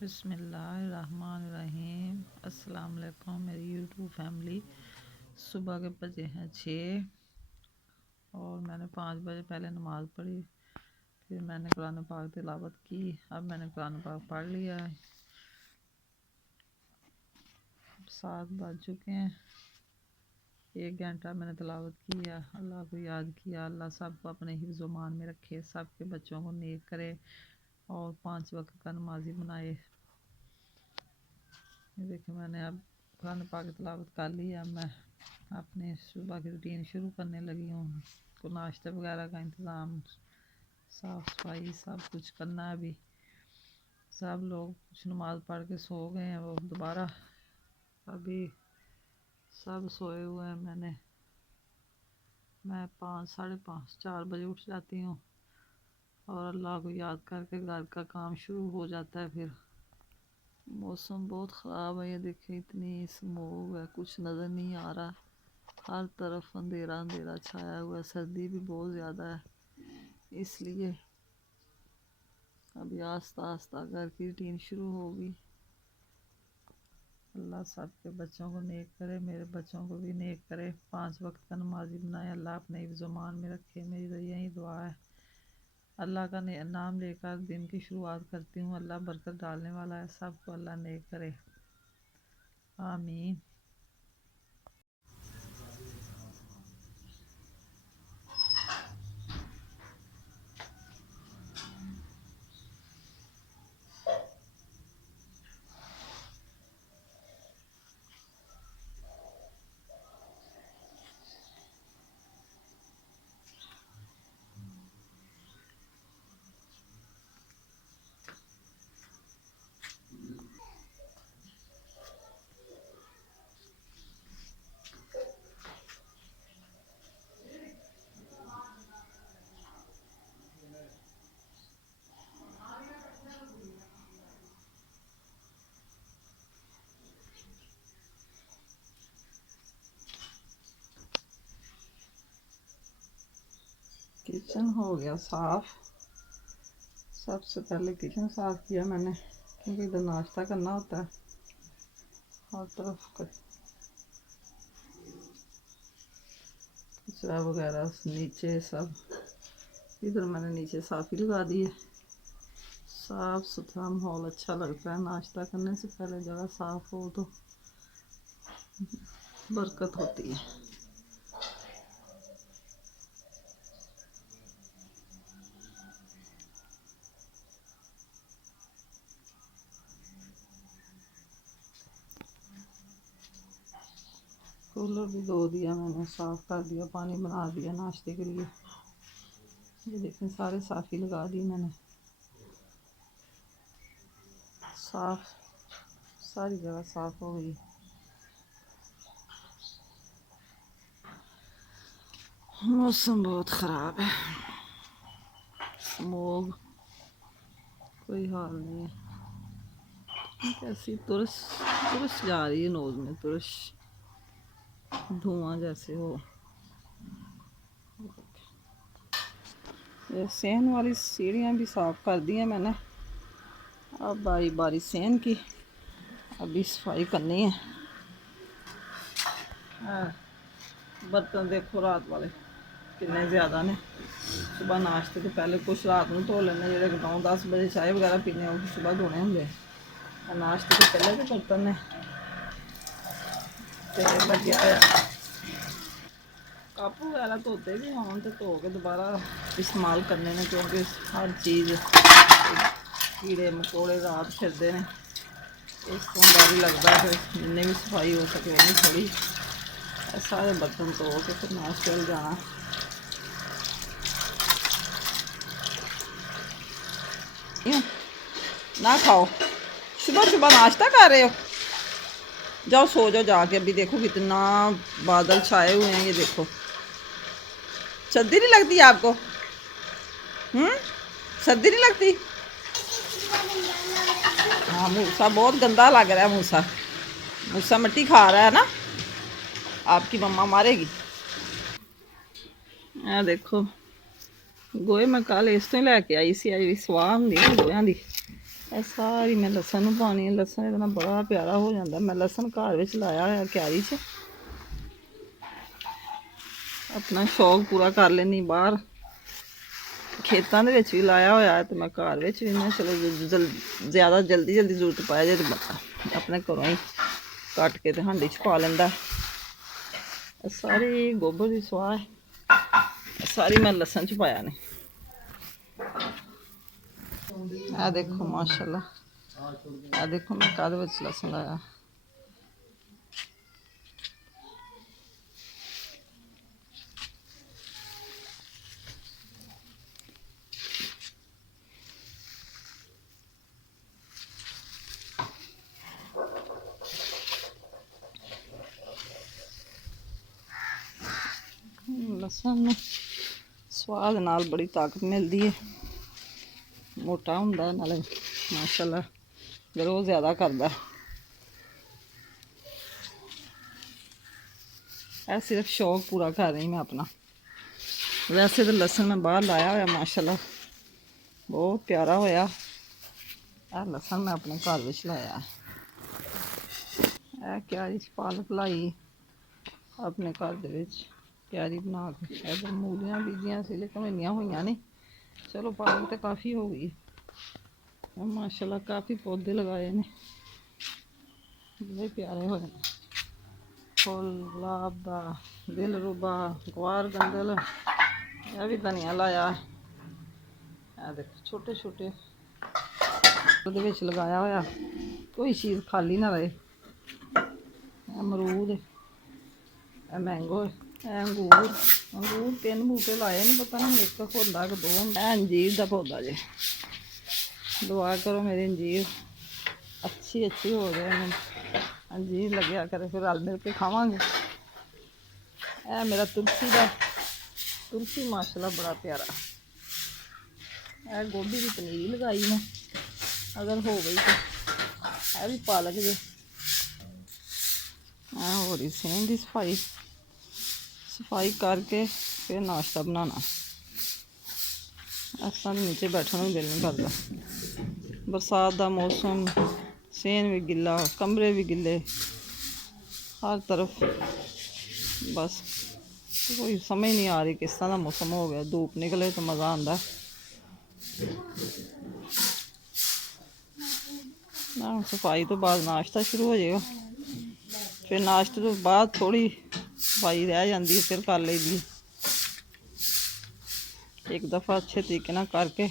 बिस्मिल्लाहिर्रहमानिर्रहीम। अस्सलाम वालेकुम मेरी यूट्यूब फैमिली। सुबह के बजे हैं 6 और मैंने 5 बजे पहले नमाज़ पढ़ी, फिर मैंने कुरान पाक तिलावत की। अब मैंने कुरान पाक पढ़ लिया है। 7 बज चुके हैं। 1 घंटा मैंने तिलावत किया, अल्लाह को याद किया। अल्लाह सबको अपने हिफ्ज़ व मान में रखे, सबके बच्चों को नेक करे और 5 वक्त का नमाजी बनाए। देखिए मैंने अब कुरान पाक की तिलावत कर ली है। अब मैं अपने सुबह की रूटीन शुरू करने लगी हूँ। को नाश्ते वगैरह का इंतज़ाम, साफ़ सफाई सब कुछ करना है। अभी सब लोग कुछ नमाज़ पढ़ के सो गए हैं, वो दोबारा अभी सब सोए हुए हैं। मैं 5, साढ़े 5, 4 बजे उठ जाती हूँ और अल्लाह को याद करके घर का काम शुरू हो जाता है। फिर मौसम बहुत ख़राब है, ये देखिए इतनी स्मोक है, कुछ नज़र नहीं आ रहा। हर तरफ अंधेरा अंधेरा छाया हुआ है। सर्दी भी बहुत ज़्यादा है, इसलिए अभी आस्ता आस्ता घर की रूटीन शुरू होगी। अल्लाह सबके बच्चों को नेक करे, मेरे बच्चों को भी नेक करे, 5 वक्त का नमाजी बनाए। अल्लाह अपने ज़ुबान में रखे, मेरी तो यही दुआ है। अल्लाह का नाम लेकर दिन की शुरुआत करती हूँ। अल्लाह बरकत डालने वाला है, सबको अल्लाह नेक करे, आमीन। किचन हो गया साफ। सबसे पहले किचन साफ किया मैंने, क्योंकि इधर नाश्ता करना होता है। हर तरफ कचरा वगैरह नीचे सब, इधर मैंने नीचे साफ़ी लगा दी है। साफ सुथरा माहौल अच्छा लगता है। नाश्ता करने से पहले जगह साफ हो तो बरकत होती है। कूलर भी धो दिया मैंने, साफ कर दिया, पानी बना दिया नाश्ते के लिए। ये देखें सारे साफ़ी लगा दी मैंने, साफ सारी जगह साफ हो गई। मौसम बहुत ख़राब है, स्मोग कोई हाल नहीं है। कैसी तुरस तुरस जा रही है नोज़ में, तुरस धुआं जैसे हो। ये सेहन वाली सीढ़ियाँ भी साफ़ कर दी हैं मैंने। अब बारी बारी सेहन की अभी सफाई करनी है। बर्तन देखो रात वाले कितने ज़्यादा ने। सुबह नाश्ते तो पहले कुछ रात में धो लेने, जो 9-10 बजे चाय वगैरह पीने हो सुबह धोने होंगे। नाश्ते तो पहले के बर्तन ने लगे आया। कप वगैरह धोते भी हों तो धो के दोबारा इस्तेमाल करने ने, क्योंकि हर चीज़ कीड़े मकोड़े रात फिरते हैं। इस तो डर ही लगता है। फिर जिन्हें भी सफाई हो सके नहीं थोड़ी, सारे बर्तन धो के फिर नाश्ते वाल जाना। क्यों ना खाओ, सुबह सुबह नाश्ता कर रहे हो? जाओ सो जाओ जाके। अभी देखो कितना बादल छाए हुए हैं, ये देखो। सर्दी नहीं लगती आपको? सर्दी नहीं लगती? हाँ, मूसा बहुत गंदा लग रहा है। मूसा मूसा मिट्टी खा रहा है ना, आपकी मम्मा मारेगी। आ देखो गोए मैं कल इस तो ही लैके आई सी, आई स्वाह होंगी ना गोया की। ਇਹ ਸਾਰੀ ਮੈਂ ਲਸਣ ਨੂੰ ਪਾਉਣੀ ਹੈ। ਲਸਣ ਇਹਦੇ ਨਾਲ ਬੜਾ ਪਿਆਰਾ ਹੋ ਜਾਂਦਾ। ਮੈਂ ਲਸਣ ਘਰ ਵਿੱਚ ਲਾਇਆ ਹੋਇਆ ਕਿਆਰੀ 'ਚ, ਆਪਣਾ ਸ਼ੌਕ ਪੂਰਾ ਕਰ ਲੈਂਦੀ। ਬਾਹਰ ਖੇਤਾਂ ਦੇ ਵਿੱਚ ਵੀ ਲਾਇਆ ਹੋਇਆ ਤੇ ਮੈਂ ਘਰ ਵਿੱਚ ਵੀ ਨਾ ਚਲੋ ਜ਼ਿਆਦਾ ਜਲਦੀ ਜ਼ਰੂਰਤ ਪੈ ਜਾਏ ਤੇ ਆਪਣੇ ਘਰੋਂ ਹੀ ਕੱਟ ਕੇ ਤੇ ਹਾਂਡੀ 'ਚ ਪਾ ਲੈਂਦਾ। ਸਾਰੀ ਗੋਬਰ ਦੀ ਸਵਾਹ ਸਾਰੀ ਮੈਂ ਲਸਣ 'ਚ ਪਾਇਆ ਨੇ। ਆ ਦੇਖੋ ਮਾਸ਼ਾਅੱਲਾ, ਆ ਦੇਖੋ ਮੈਂ ਕਾਹਦੇ ਵਿੱਚ ਲਸਣ ਲਾਇਆ। ਲਸਣ ਨੂੰ ਸਵਾਦ ਨਾਲ ਬੜੀ ਤਾਕਤ ਮਿਲਦੀ ਹੈ। ਮੋਟਾ ਹੁੰਦਾ ਨਾਲੇ ਮਾਸ਼ਾਅੱਲਾ ਗਰੋ ਜ਼ਿਆਦਾ ਕਰਦਾ। ਇਹ ਸਿਰਫ ਸ਼ੌਕ ਪੂਰਾ ਕਰ ਰਹੀ ਮੈਂ ਆਪਣਾ। ਵੈਸੇ ਤਾਂ ਲਸਣ ਮੈਂ ਬਾਹਰ ਲਾਇਆ ਹੋਇਆ ਮਾਸ਼ਾਅੱਲਾ ਬਹੁਤ ਪਿਆਰਾ ਹੋਇਆ। ਇਹ ਲਸਣ ਮੈਂ ਆਪਣੇ ਘਰ ਵਿੱਚ ਲਾਇਆ। ਇਹ ਕਿਆਰੀ 'ਚ ਪਾਲਕ ਲਾਈ ਆਪਣੇ ਘਰ ਦੇ ਵਿੱਚ ਕਿਆਰੀ ਬਣਾ ਕੇ। ਇੱਧਰ ਮੂਲੀਆਂ ਬੀਜੀਆਂ ਸੀ ਲੇਕਿਨ ਇੰਨੀਆਂ ਹੋਈਆਂ ਨਹੀਂ। ਚਲੋ ਪਾਲਕ ਤਾਂ ਕਾਫੀ ਹੋ ਗਈ। ਮਾਸ਼ਾਅੱਲਾ ਕਾਫੀ ਪੌਦੇ ਲਗਾਏ ਨੇ, ਬੜੇ ਪਿਆਰੇ ਹੋਏ ਨੇ। ਫੁੱਲ ਗੁਲਾਬ ਦਾ, ਦਿਲਰੂਬਾ, ਗਵਾਰ ਗੰਦਲ, ਇਹ ਵੀ ਧਨੀਆ ਲਾਇਆ। ਇਹ ਦੇਖੋ ਛੋਟੇ ਛੋਟੇ ਉਹਦੇ ਵਿੱਚ ਲਗਾਇਆ ਹੋਇਆ, ਕੋਈ ਚੀਜ਼ ਖਾਲੀ ਨਾ ਰਹੇ। ਇਹ ਅਮਰੂਦ, ਇਹ ਮੈਂਗੋ, ਇਹ ਅੰਗੂਰ 3 ਬੂਟੇ ਲਾਏ ਨੇ। ਪਤਾ ਨਹੀਂ ਇੱਕ ਹੁੰਦਾ ਕਿ 2 ਹੁੰਦਾ। ਇਹ ਅੰਜੀਰ ਦਾ ਪੌਦਾ ਜੇ। ਦੁਆ ਕਰੋ ਮੇਰੀ ਅੰਜੀਰ ਅੱਛੀ ਹੋ ਜਾਏ, ਅੰਜੀਰ ਲੱਗਿਆ ਕਰੇ, ਫਿਰ ਰਲ ਮਿਲ ਕੇ ਖਾਵਾਂਗੇ। ਇਹ ਮੇਰਾ ਤੁਲਸੀ ਮਾਸ਼ਾਅੱਲਾ ਬੜਾ ਪਿਆਰਾ। ਇਹ ਗੋਭੀ ਦੀ ਪਨੀਰੀ ਲਗਾਈ ਮੈਂ, ਅਗਰ ਹੋ ਗਈ ਤਾਂ ਇਹ ਵੀ ਪਾਲਕ ਜੇ। ਹੋ ਰਹੀ ਸੇਮ ਦੀ ਸਫਾਈ ਕਰਕੇ ਫਿਰ ਨਾਸ਼ਤਾ ਬਣਾਉਣਾ। ਇਸ ਤਰ੍ਹਾਂ ਨੀਚੇ ਬੈਠਣ ਨੂੰ ਦਿਲ ਨਹੀਂ ਕਰਦਾ। ਬਰਸਾਤ ਦਾ ਮੌਸਮ, ਸੇਨ ਵੀ ਗਿੱਲਾ, ਕਮਰੇ ਵੀ ਗਿੱਲੇ, ਹਰ ਤਰਫ ਬਸ ਕੋਈ ਸਮਝ ਨਹੀਂ ਆ ਰਹੀ ਕਿਸ ਤਰ੍ਹਾਂ ਦਾ ਮੌਸਮ ਹੋ ਗਿਆ। ਧੂਪ ਨਿਕਲੇ ਤਾਂ ਮਜ਼ਾ ਆਉਂਦਾ। ਨਾ ਸਫਾਈ ਤੋਂ ਬਾਅਦ ਨਾਸ਼ਤਾ ਸ਼ੁਰੂ ਹੋ ਜਾਏਗਾ। ਫਿਰ ਨਾਸ਼ਤੇ ਤੋਂ ਬਾਅਦ ਥੋੜ੍ਹੀ ਸਫਾਈ ਰਹਿ ਜਾਂਦੀ ਹੈ, ਫਿਰ ਕਰ ਲਈਦੀ। ਇੱਕ ਦਫਾ ਅੱਛੇ ਤਰੀਕੇ ਨਾਲ ਕਰਕੇ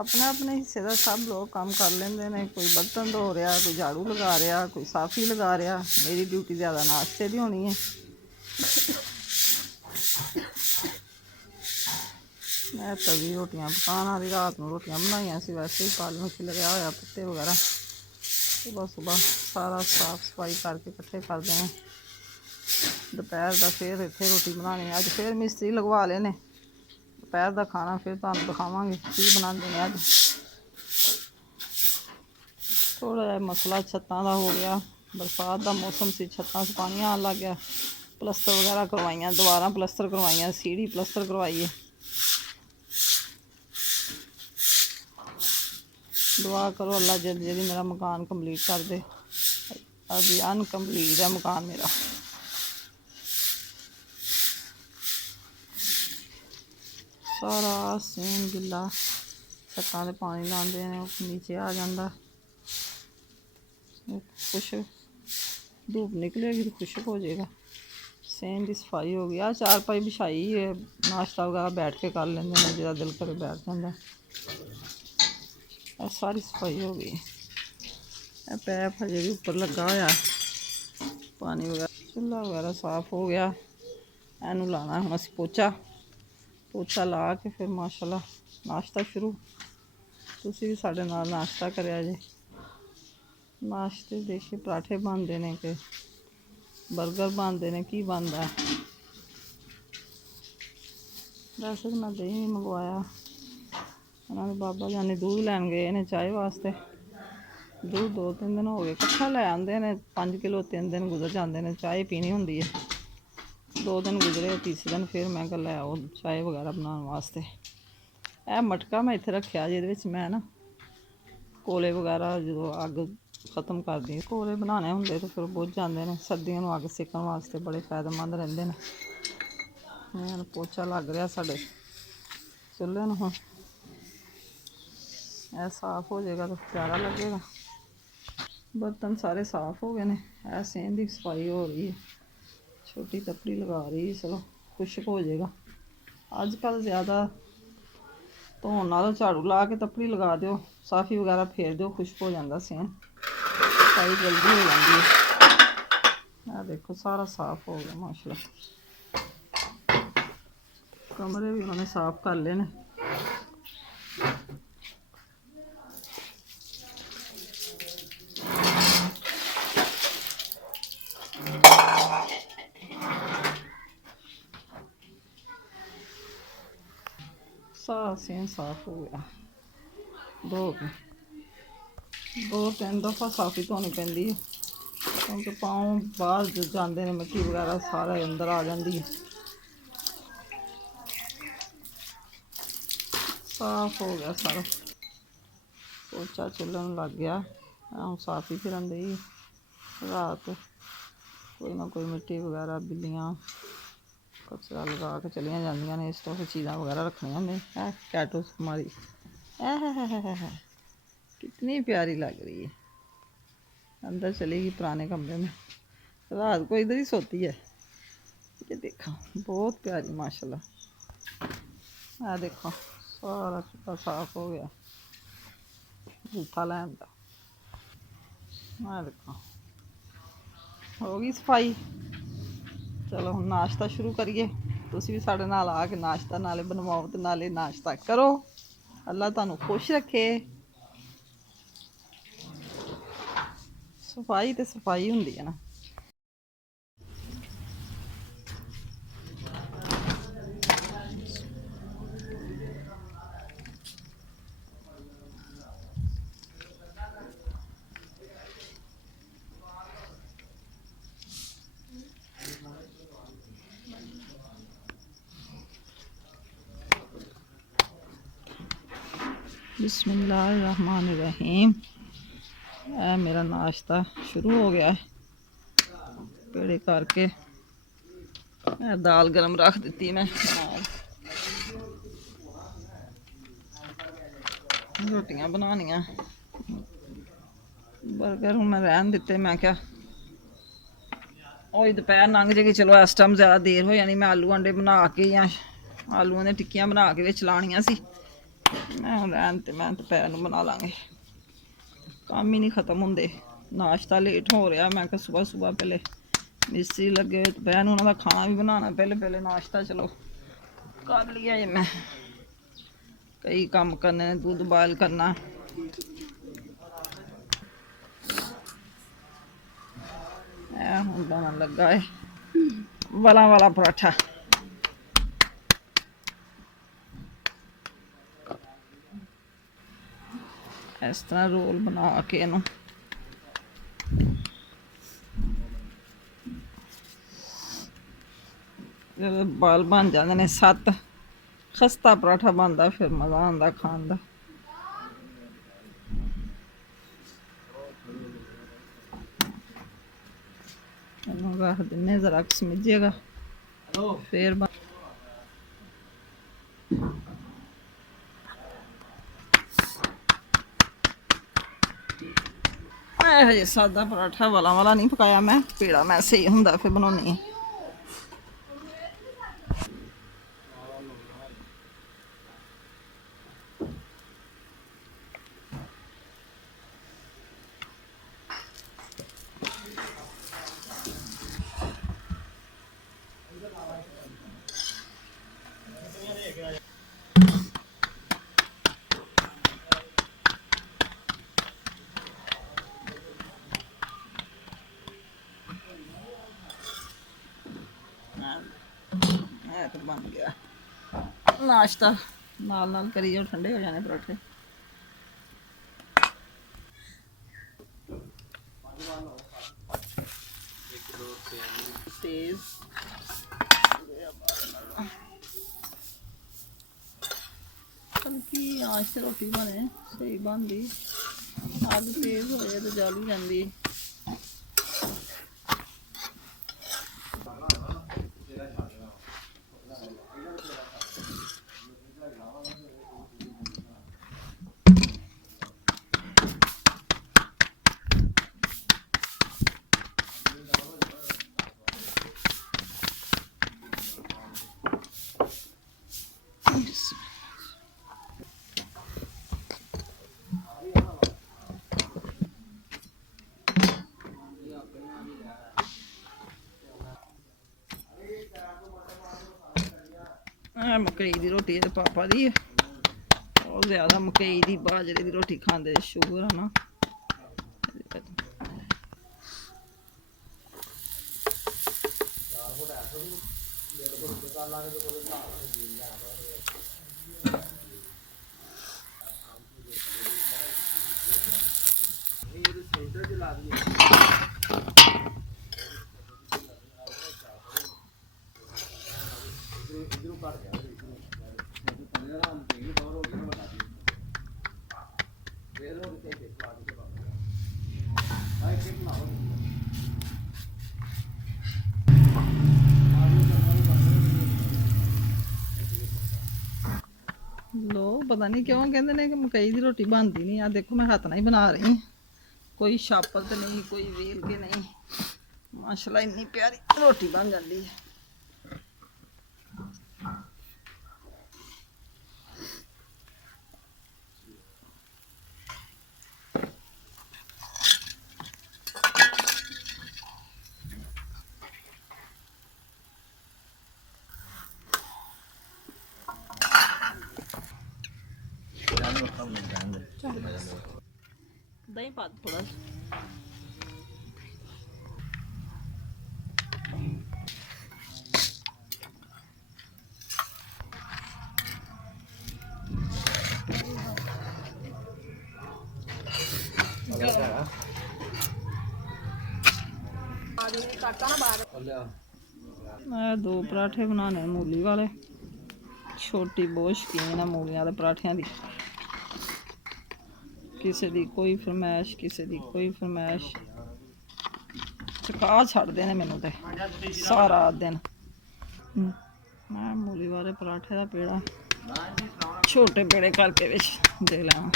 अपने अपने हिस्से का सब लोग काम कर लेंगे ने। कोई बर्तन धो रहा, कोई झाड़ू लगा रहा, कोई साफी लगा रहा। मेरी ड्यूटी ज़्यादा नाश्ते की होनी है। मैं तवी रोटियां पकाना रही, रात में रोटियां बनाई सी। वैसे ही पालन खिल रहा होया, पत्ते वगैरह सुबह सुबह सारा साफ सफाई करके इकट्ठे कर देने। दोपहर का फिर इतने रोटी बनानी। अज फिर मिस्त्री लगवा लेने। दोपहर का खाना फिर तुहानू दिखावांगे की बनाते हैं। अज थोड़ा जिहा मसला छत्तां दा हो गया। बरसात का मौसम से छत्तां से पानी आन लग गया। प्लस्तर वगैरह करवाइया, दीवारां प्लस्तर करवाइया, सीढ़ी प्लस्तर करवाई है। दुआ करो अल्लाह जल्दी जल्दी मेरा मकान कंप्लीट कर दे। अभी अनकम्प्लीट है मकान मेरा। सारा सेम गिला, छत्तां ते पानी लाते हैं, नीचे आ जाता। कुछ धूप निकलेगी तो खुशक हो जाएगा। सेम की सफाई हो गई। आ चारपाई बिछाई है, नाश्ता वगैरह बैठ के कर लेंगे ने, जिदा दिल करे बैठ जाता। सारी सफाई हो गई। पैप हजे भी उपर लगा होया, पानी वगैरह, चूल्हा वगैरह साफ हो गया। इनू लाना हम असी पोचा ला के फिर माशाअल्लाह नाश्ता शुरू। तुसी भी साडे नाल नाश्ता करिया जे। नाश्ते देखिए पराठे बनते हैं कि बर्गर बनते हैं, की बनता है। वैसे तो मैं दही भी मंगवाया। उन्होंने बाबा जानी दूध लैन गए ने चाय वास्ते। दूध 2-3 दिन हो गए कट्ठा लै आंदे ने 5 किलो, 3 दिन गुजर जाते हैं। चाय पीनी होंगी है, 2 दिन गुजरे, तीसरे दिन फिर मैं लै आओ चाय वगैरह बनाने वास्ते। यह मटका मैं इत्थे रखा जिहदे मैं ना कोले वगैरह जो अग खत्म कर दी, कोले बनाने होंगे तो फिर बुझ जाते हैं। सर्दियों में अग सेकने वास्ते बड़े फायदेमंद रहते हैं। मैं पोचा लग रहा साढ़े चुल्हे में, हुण यह साफ हो जाएगा तो प्यारा लगेगा। बर्तन सारे साफ हो गए ने, यह सेंध की सफाई हो रही है, छोटी तपड़ी लगा रही है, चलो खुश्क हो जाएगा। अजकल ज़्यादा धोन नालों झाड़ू ला के तपड़ी लगा दो, साफी वगैरह फेर दो, खुश्क हो जाता सेंध, सफाई जल्दी हो जाती है। यह देखो सारा साफ हो गया माशाल्लाह। कमरे भी उन्होंने साफ कर ले ने। सारा सेंध साफ हो गया। 2-3 दफ़ा साफी धोनी पैंदी है क्योंकि पाँव बाहर जाते हैं, मिट्टी वगैरह सारा अंदर आ जाती है। साफ हो गया सारा, पोचा चुल्हे में लग गया। हम साफ ही फिरन दी रात, कोई ना कोई मिट्टी वगैरह बिल्लियाँ कचरा लगा के चलिया जांदियां ने। इस तो फिर चीज़ा वगैरह रखनिया ने। है कैटो हमारी है कितनी प्यारी लग रही है, अंदर चलेगी पुराने कमरे में, रात को इधर ही सोती है। ये देखो बहुत प्यारी माशाल्लाह। देखो सारा चुल्हा साफ हो गया जूठा लैन का। देखो हो गई सफाई। चलो हम नाश्ता शुरू करिए, तुसी भी साढ़े नाल आ के नाश्ता नाले बनवाओ तो नाले नाश्ता करो। अल्लाह तुहानू खुश रखे। सफाई तो सफाई हुंदी है ना। बिस्मिल्लाहिर्रहमानिर्रहीम। मेरा नाश्ता शुरू हो गया है, पेड़े करके दाल गरम रख दी मैं, रोटियां बनानियां। बर्गर हूँ मैं रहन दिते, मैं क्या और दोपहर लंघ जाएगी। चलो इस टाइम ज़्यादा देर हो जानी, मैं आलू अंडे बना के या आलूआं दी टिक्कियां बना के विच लानियां सी। मैं हुण रहन ते मैं दोपहर नूं बना लांगे, काम ही नहीं खत्म होंदे। नाश्ता लेट हो रहा, मैं सुबह सुबह पहले मिस्त्री लगे दोपहर नूं उन्हां दा खाना भी बनाना, पहले पहले नाश्ता चलो कर लिया जे। मैं कई काम करने, दुद्ध बॉयल करना। हुण बनन लगा है वला वाला पराठा। इस तरह रोल बना के इनू जब बाल बन जाते हैं 7, खस्ता पराठा बनता, फिर मज़ा आता खान का। रख दें जरा समझेगा फिर हजे सादा पराठा वाला वाला नहीं पकाया मैं, पेड़ा मैं सही होंगे फिर बनानी। तो बन गया नाश्ता नाल नाल करी जाओ, ठंडे हो जाने पराठे। तेज हल्की आंच से रोटी बने सही बनती, अग तेज हो जाए तो जल ही जाती। मकई की रोटी तो पापा दी बहुत ज्यादा मकई की बाजरे की रोटी खाते, शुगर है ना। लोग पता नहीं क्यों कहते हैं कि मकई की रोटी बनती नहीं। आ देखो मैं हाथ नहीं बना रही, कोई छापल तो नहीं, कोई वेल के नहीं, माशाल्लाह इन्नी प्यारी रोटी बन जाती है। दही पा थोड़ा मैं दो पराठे बनाने मूली वाले, छोटी बहुत शकीन है मूलियां दे पराठियां दी। किसी दी कोई फरमैश, किसी दी कोई फरमैश, चका छड्डदे ने मैनू ते सारा दिन। मैं मूली वाले पराठे का पेड़ा छोटे पेड़े करके विच दे लैवां।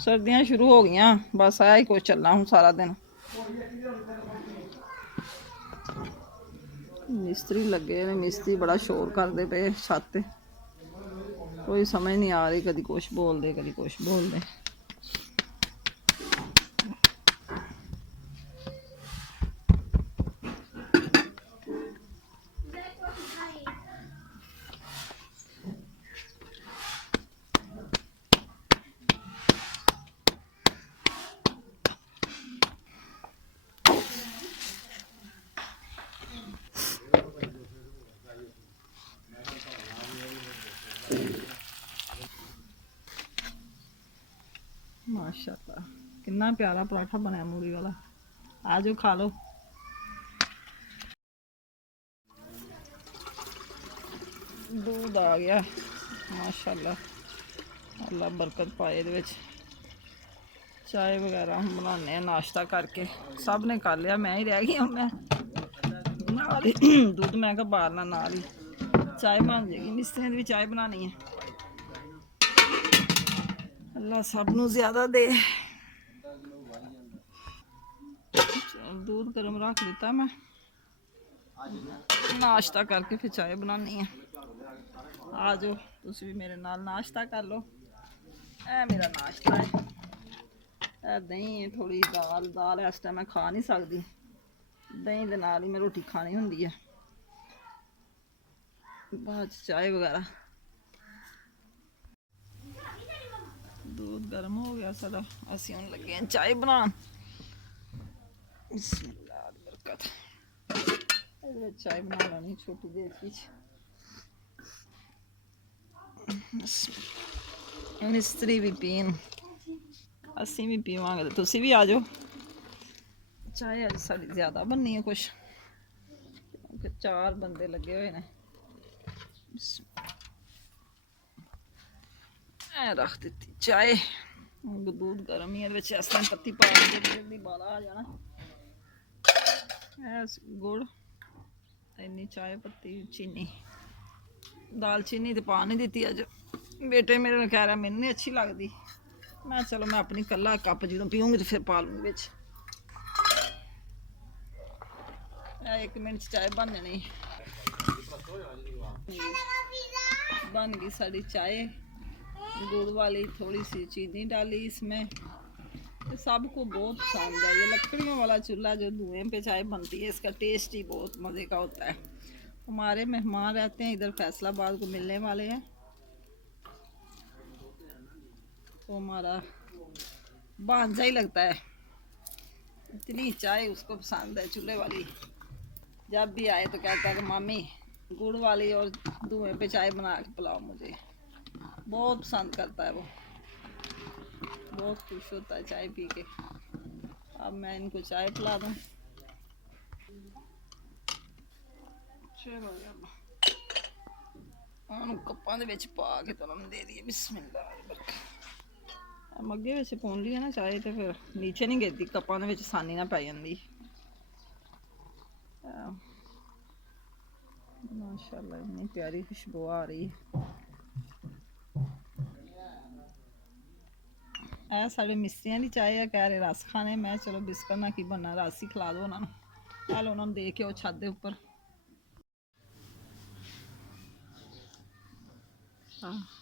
सर्दियां शुरू हो गई, बस आया ही कुछ चलना हूँ सारा दिन। मिस्त्री लगे ने, मिस्त्री बड़ा शोर करते पे छत ते, कोई समझ नहीं आ रही, कभी कुछ बोलते कभी कुछ बोलते। माशाल्लाह कितना प्यारा पराठा बनाया मूली वाला, आ जाओ खा लो। दूध आ गया माशाल्लाह, अल्लाह बरकत पाए दे विच। चाय वगैरह हम बनाने नाश्ता करके, सब ने कर लिया, मैं ही रह गई हूँ। मैं नाल ही दूध मैं क्या बारना, नाल ही चाय बन जाएगी। मिस्त्रियों की भी चाय बनानी है, अल्लाह सब नू ज्यादा दे। दूध गर्म रख दिता मैं, नाश्ता करके फिर चाय बनानी है। आ जाओ तुसी भी मेरे नाल नाश्ता कर लो। ए मेरा नाश्ता है, ए दही है, थोड़ी दाल, दाल इस टाइम मैं खा नहीं सकती, दही दे नाल ही मैं रोटी खानी हुंदी है, बाद चाय वगैरह। दूध गर्म हो गया सारा, असी हुण लगे हैं चाय बनान। बिस्मिल्लाह दी बरकत। चाय बना लेनी छोटी देर विच। मिस्त्री भी पीन, असी भी पीवांगे तो तुसी भी आ जाओ। चाय अज साड़ी ज़्यादा बननी है कुछ, क्योंकि 4 बंदे लगे हुए हैं। रख दी चाय, दूध गर्म ही है, इस टाइम पत्ती पा जल्दी बाला आ जाना। गुड़, इन्नी चाय पत्ती, चीनी, दालचीनी तो पा नहीं दी अज, बेटे मेरे ने कह रहा मैनू नहीं अच्छी लगती। मैं चलो मैं अपनी कला कप जो पीऊँगी तो फिर पा लूँगी बिच। 1 मिनट चाय बन जानी। बन गई साड़ी चाय गुड़ वाली, थोड़ी सी चीनी डाली इसमें। तो सबको बहुत पसंद है। ये लकड़ियों वाला चूल्हा जो धुएं पे चाय बनती है, इसका टेस्ट ही बहुत मज़े का होता है। हमारे मेहमान रहते हैं इधर फैसलाबाद को मिलने वाले हैं, तो हमारा भांजा ही लगता है। इतनी चाय उसको पसंद है चूल्हे वाली। जब भी आए तो कहता है कि मामी गुड़ वाली और धुएं पे चाय बना के पिलाओ मुझे। बहुत पसंद करता है वो, बहुत खुश होता है चाय पी के। अब मैं इनको चाय पिला दूँ। चलो कप्पां दे विच पा के तुहानूं दे दिए। बिस्मिल्लाह। मग्गे विच पौन ली है ना चाय, तो फिर नीचे नहीं गिरती, कप्पां दे विच आसानी ना पै जांदी। माशाल्लाह इतनी प्यारी खुशबू आ रही है। साढ़े मिस्त्रियां की चाय है, कह रहे रस खाने। मैं चलो बिस्कुट ना की बनना, रस ही खिला दो उन्होंने। चलो उन्होंने दे के आओ छत के उपर।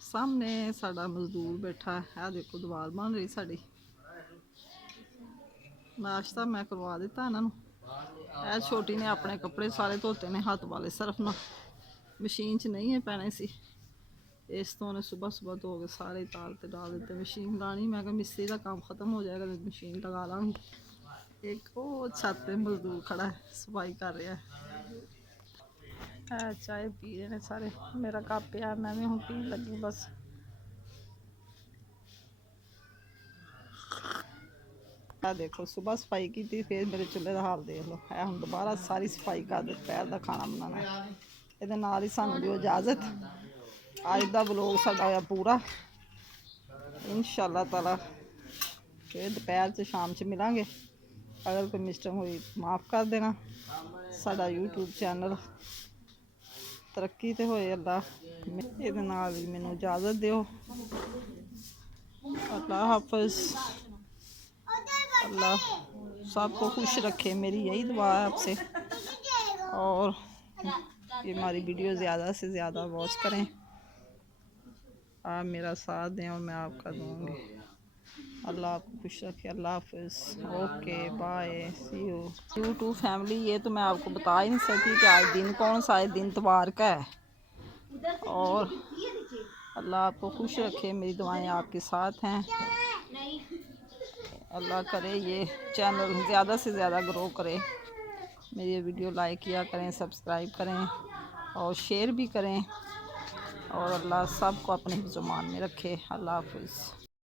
सामने साड़ा मजदूर बैठा है, देखो दीवार बन रही साड़ी। नाश्ता मैं करवा दिता इन्होंने। छोटी ने अपने कपड़े सारे धोते ने हाथ वाले सर्फ ना, मशीन च नहीं है पैने सी, इस तो उन्हें सुबह सुबह धो के सारे ताल ते डाल देते। मशीन लानी, मैं कहा मिस्त्री का काम ख़त्म हो जाएगा तो मशीन लगा लाँगी। एक वो छत पे मजदूर खड़ा है, सफाई कर रहा है। चाय पी रहे हैं सारे, मेरा कप पिया, मैं भी हूँ पीन लगी बस। देखो सुबह सफाई की थी, फिर मेरे चूल्हे का हाल देख लो है। हम दोबारा सारी सफाई कर दे, दोपहर का खाना बनाना। ये नाल ही सानू दिओ इजाजत। अज का व्लॉग साडा होया पूरा। इंशाअल्लाह ताला फिर दोपहर च शाम च मिलांगे। अगर कोई मिस्टेक हुई माफ़ कर देना। साडा यूट्यूब चैनल तरक्की ते होए अल्लाह। ये मैनू इजाजत दिओ। अल्लाह हाफिज़। अल्लाह सबको खुश रखे, मेरी यही दुआ है आपसे। और ये हमारी वीडियो ज़्यादा से ज़्यादा वॉच करें, आप मेरा साथ दें और मैं आपका दूँगी। अल्लाह आपको खुश रखे। अल्लाह हाफिज़। Okay bye, see you. YouTube family, ये तो मैं आपको बता ही नहीं सकती कि आज दिन कौन सा है, दिन इतवार का है। और अल्लाह आपको खुश रखे, मेरी दुआएं आपके साथ हैं। अल्लाह करे ये चैनल ज़्यादा से ज़्यादा ग्रो करे। मेरी वीडियो लाइक किया करें, सब्सक्राइब करें और शेयर भी करें। और अल्लाह सबको अपने ज़ुबान में रखे। अल्लाह हाफिज़।